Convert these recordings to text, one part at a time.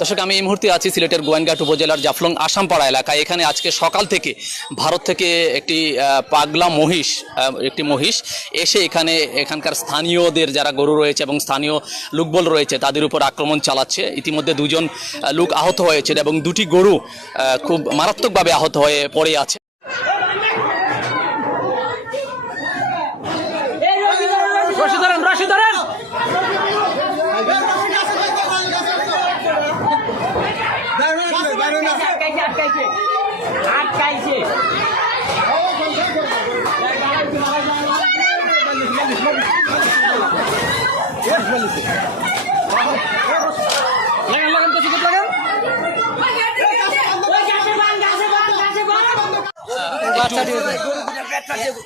দর্শক, আমি এই মুহূর্তে আছি সিলেটের গোয়েনঘাট উপজেলার জাফলং আসামপাড়া এলাকায়। এখানে আজকে সকাল থেকে ভারত থেকে একটি পাগলা মহিষ এসে এখানকার স্থানীয়দের যারা গরু রয়েছে এবং স্থানীয় লোকবল রয়েছে তাদের উপর আক্রমণ চালাচ্ছে। ইতিমধ্যে দুজন লোক আহত হয়েছে এবং দুটি গরু খুব মারাত্মকভাবে আহত হয়ে পড়ে আছে।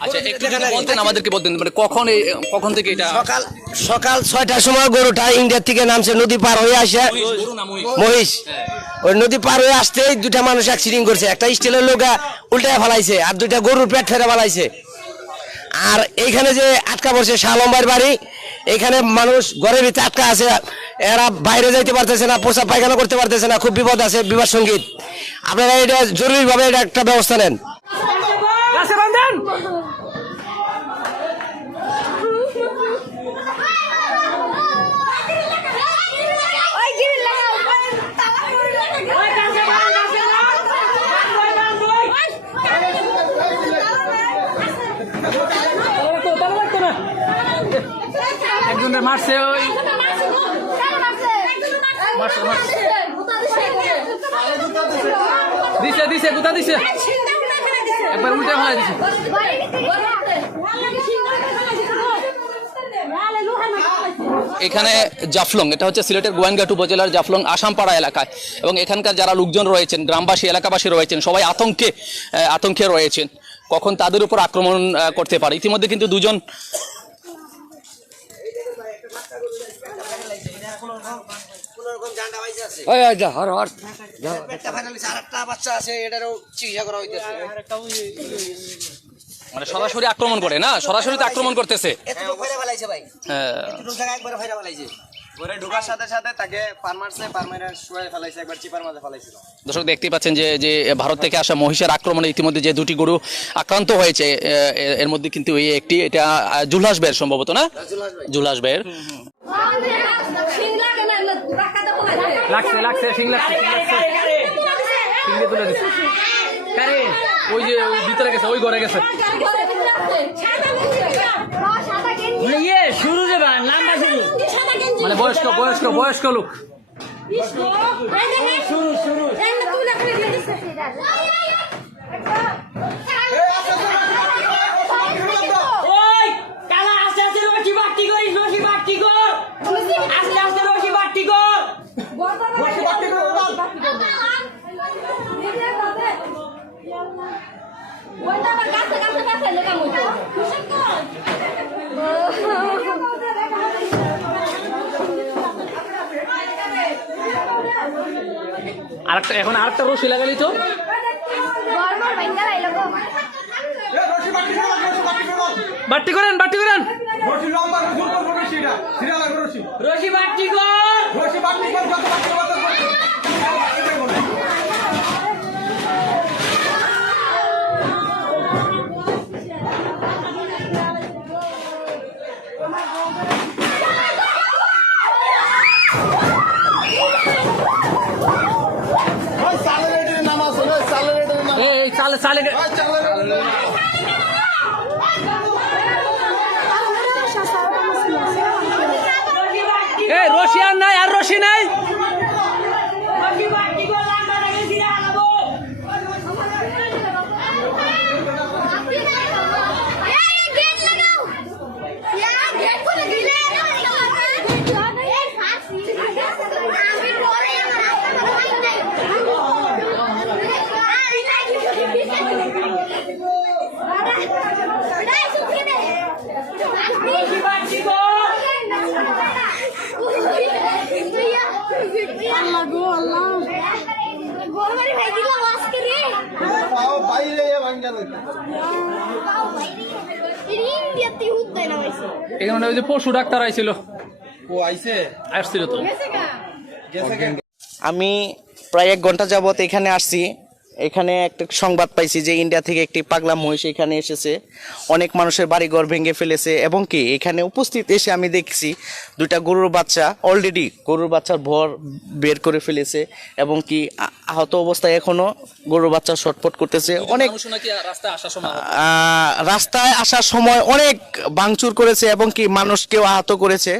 আচ্ছা, আমাদেরকে বলতেন মানে কখন থেকে এটা? সকাল 6টার সময় গরুটা ইন্ডিয়া থেকে নামছে, নদী পার হয়ে আসে মহিষ। ওই নদী পার হয়ে আসতেই দুটা মানুষ অ্যাক্সিডেন্ট করছে, একটা স্টিলের লোকা উল্টায় ফেলাইছে আর দুইটা গরুর পেট ফেরে ফেলাইছে। আর এইখানে যে আটকা পড়ছে শাহলম্বার বাড়ি, এখানে মানুষ ঘরের ভিতরে আটকা আছে, এরা বাইরে যাইতে পারতেছে না, প্রসাব পায়খানা করতে পারতেছে না, খুব বিপদ আছে, বিবাদ সঙ্গীত। আপনারা এটা জরুরিভাবে এটা একটা ব্যবস্থা নেন। মারছে ওই দিছে গুতা দিছে, একবার উল্টে ফেলাই দিছে। এখানে জাফলং, এটা হচ্ছে সিলেটের গোয়েনঘাট উপজেলার জাফলং আসামপাড়া এলাকায়, এবং এখানকার যারা লোকজন রয়েছেন, গ্রামবাসী এলাকাবাসী রয়েছেন, সবাই আতঙ্কে রয়েছেন কখন তাদের উপর আক্রমণ করতে পারে। ইতিমধ্যে কিন্তু দুজন মানে সরাসরি আক্রমণ করে না, সরাসরি তো আক্রমণ করতেছে। ঢোকার সাথে সাথে তাকে একবার চিপার মাঝে ফেলাইছিল। দর্শক, দেখতেই পাচ্ছেন যে ভারত থেকে আসা মহিষের আক্রমণে ইতিমধ্যে যে দুটি গরু আক্রান্ত হয়েছে, এর মধ্যে কিন্তু এটা জুলহাস ভাইয়ের সম্ভবত, না জুলহাস ভাইয়ের। ওই যে ভিতরে গেছে, ওই ঘরে গেছে। মানে বয়স্ক লোক। এখন আরেকটা রশি লাগালি তো। বাট্টি করেন রশি বাট্টি রশি আর নাই, আর রশি নাই। এখানে ওই যে পশু ডাক্তার আইছিল, ও আইছে আসছিল তো। আমি প্রায় 1 ঘন্টা যাবত এখানে আসছি। এখানে একটা সংবাদ পাইছি যে ইন্ডিয়া থেকে একটি পাগলা মহিষ এখানে এসেছে, অনেক মানুষের বাড়িঘর ভেঙে ফেলেছে, এবং কি এখানে উপস্থিত এসে আমি দেখছি 2টা গরুর বাচ্চা অলরেডি গরুর বাচ্চার ভর বের করে ফেলেছে, এবং কি আহত অবস্থায় এখনো গরুর বাচ্চা ছটফট করতেছে। অনেক মানুষ নাকি রাস্তায় আসার সময় রাস্তায় আসার সময় অনেক ভাঙচুর করেছে, এবং কি মানুষকেও আহত করেছে।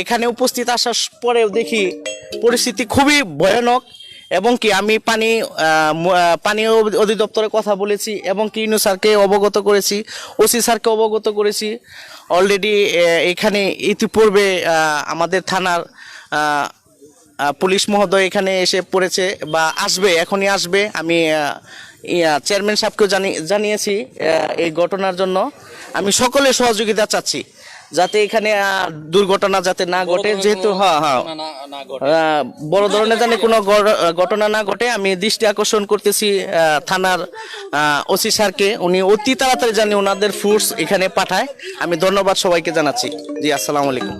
এখানে উপস্থিত আসার পরেও দেখি পরিস্থিতি খুবই ভয়ানক, এবং কি আমি পানি অধিদপ্তরে কথা বলেছি, এবং কি ইউনূস স্যারকে অবগত করেছি, ওসি স্যারকে অবগত করেছি। অলরেডি এখানে ইতিপূর্বে আমাদের থানার পুলিশ মহোদয় এখানে এসে পড়েছে বা আসবে, এখনই আসবে। আমি চেয়ারম্যান সাহেবকেও জানিয়েছি এই ঘটনার জন্য। আমি সকলের সহযোগিতা চাচ্ছি যাতে এখানে দুর্ঘটনা যাতে না ঘটে, যেহেতু বড় ধরনের জানি কোনো ঘটনা না ঘটে। আমি দৃষ্টি আকর্ষণ করতেছি থানার ওসি স্যারকে, উনি অতি তাড়াতাড়ি জানি ওনাদের ফোর্স এখানে পাঠায়। আমি ধন্যবাদ সবাইকে জানাচ্ছি। জি, আসসালামু আলাইকুম।